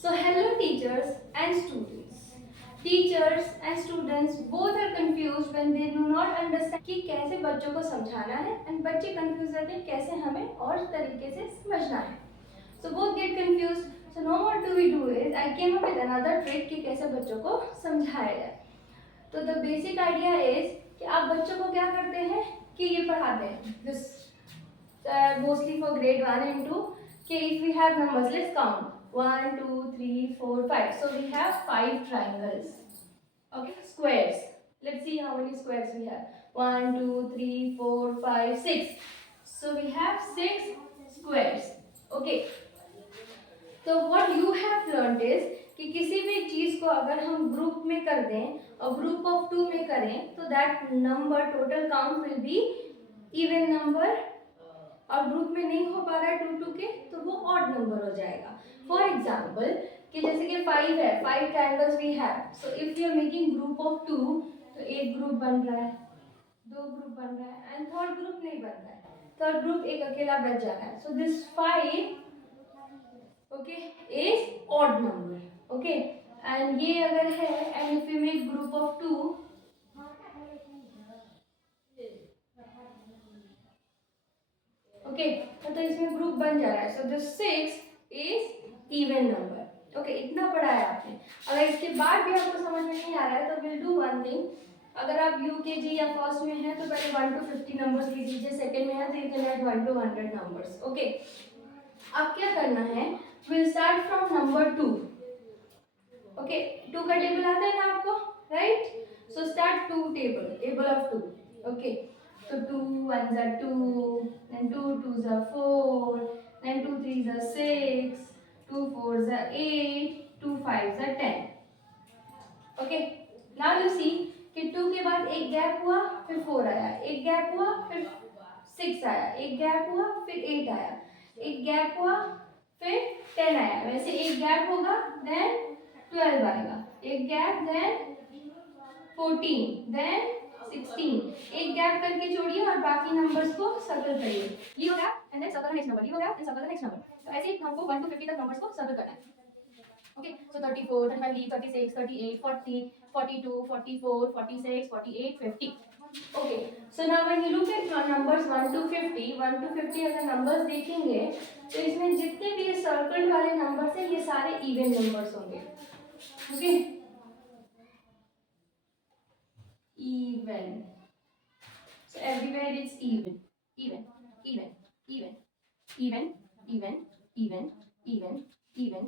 So hello teachers and students. Teachers and students both are confused when they do not understand कि कैसे बच्चों को समझाना है and बच्चे confused रहते हैं कैसे हमें और तरीके से समझना है. So both get confused. So now what do we do is I came up with another trick कि कैसे बच्चों को समझाया जाए. तो the basic idea is कि आप बच्चों को क्या करते हैं कि ये पढ़ाते हैं. This mostly for grade 1 and 2. Okay, if we have numbers, let's count. 1, 2, 3, 4, 5. So we have 5 triangles. Okay, squares. Let's see how many squares we have. 1, 2, 3, 4, 5, 6. So we have 6 squares. Okay. So what you have learned is कि किसी भी चीज को अगर हम group में कर दें और ग्रुप ऑफ 2 में करें तो that number total count will be even number. और ग्रुप में नहीं हो पा रहा है 2 2 के तो वो ऑड नंबर हो जाएगा. फॉर एग्जाम्पल कि जैसे कि 5 है, 5 triangles we have. So if you are making group of 2 तो एक ग्रुप बन रहा है, दो ग्रुप बन रहा है एंड थर्ड ग्रुप नहीं बन रहा है. थर्ड ग्रुप एक अकेला बच जा रहा है. So this 5 okay is odd number. Okay and ये अगर है and if you make group of 2 okay तो इसमें ग्रुप बन जा रहा है. So this 6 is even number. Okay इतना पढ़ा है आपने. अगर इसके बाद भी आपको समझ में नहीं आ रहा है तो विल डू वन थिंग. अगर आप यूकेजी या फर्स्ट में हैं तो पहले 1 to 50 नंबर्स लिख लीजिए. सेकंड में है तो you can add 1 to 100 numbers. Okay अब क्या करना है, will start from number 2. Okay 2 का टेबल आता है ना आपको, right? So start 2 table of 2. Okay so 2 1s are 2, then 2 2s are 4, then 2 3s are 6, 2 4s are 8, 2 5s are 10. Okay, now you see कि 2 के बाद एक गैप हुआ फिर 4 आया, एक गैप हुआ फिर 6 आया, एक गैप हुआ फिर 8 आया, एक गैप हुआ फिर 10 आया. वैसे एक गैप होगा देन 12 आएगा, एक गैप देन 14 देन 16. एक गैप करके छोड़िए और बाकी नंबर्स को सर्कल करिए. ये हो गया and then circle next number, ये हो गया एंड सर्कल नेक्स्ट नंबर. तो ऐसे ही हमको 1 to 50 तक नंबर्स को सर्कल करना है. Okay so 34 35 36 38 40 42 44 46 48 50. Okay so now when you look at numbers 1 to 50 अगर नंबर्स देखेंगे तो इसमें जितने भी सर्कल वाले नंबर्स हैं ये सारे इवन नंबर्स होंगे. Okay even. So everywhere it's even, even, even, even, even, even, even, even, even,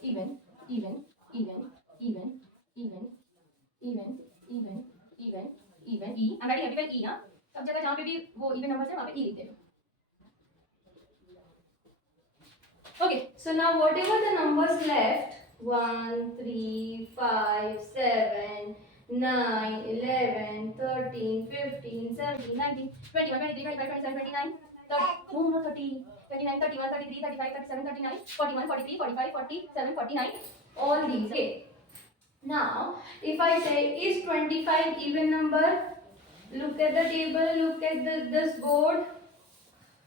even, even, even, even, even, even, even, even, even. E. I'm writing everywhere E. हाँ. सब जगह जहाँ पे भी वो even numbers है वहाँ पे E लिखते हैं. Okay. So now whatever the numbers left 1 3 5 7 9 11 13 15 17 19 21 23 25 27 29 no not 30 29 31 33 35 37 39 41 43 45 47 49 all these. Okay, now if I say is 25 even number, look at the table, look at this board.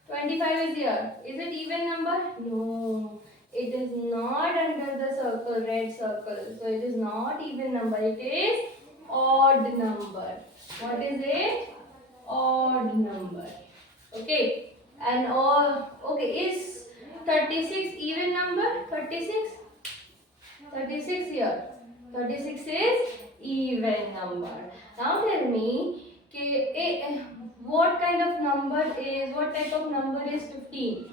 25 is here. Is it even number? No. It is not under the circle, red circle. So it is not even number. It is odd number. What is it? Odd number. Okay. And all. Okay. Is 36 even number? 36? 36 here. 36 is even number. Now tell me what kind of number is, what type of number is 15?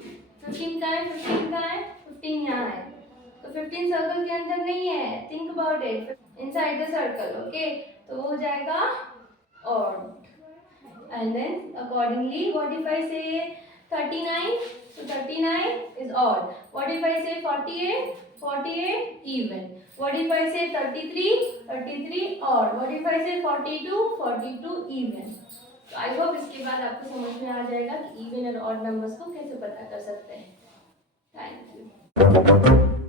15 का है, 15 का है, 15 यहाँ है. तो 15 circle के अंदर नहीं है. Think about it. Inside the circle. Okay. तो हो जाएगा odd. And then accordingly, what if I say 39? So 39 is odd. What if I say 48? 48 even. What if I say 33? 33 odd. What if I say 42? 42 even. तो I hope इसके बाद आपको समझ में आ जाएगा कि इवन और ऑड नंबर्स को कैसे पता कर सकते हैं. Thank you.